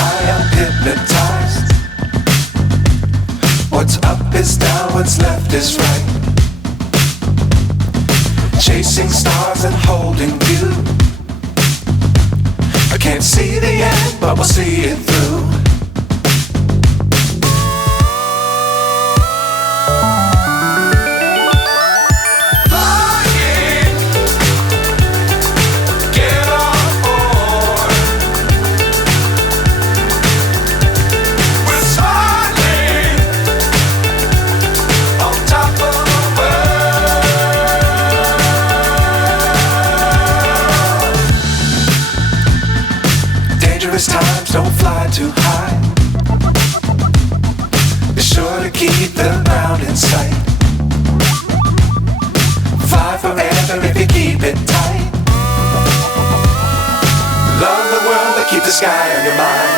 high, I'm hypnotized. What's up is down, what's left is right. Chasing stars and holding you. I can't see the end, but we'll see it through. Times don't fly too high. Be sure to keep the ground in sight. Fly forever if you keep it tight. Love the world but keep the sky on your mind.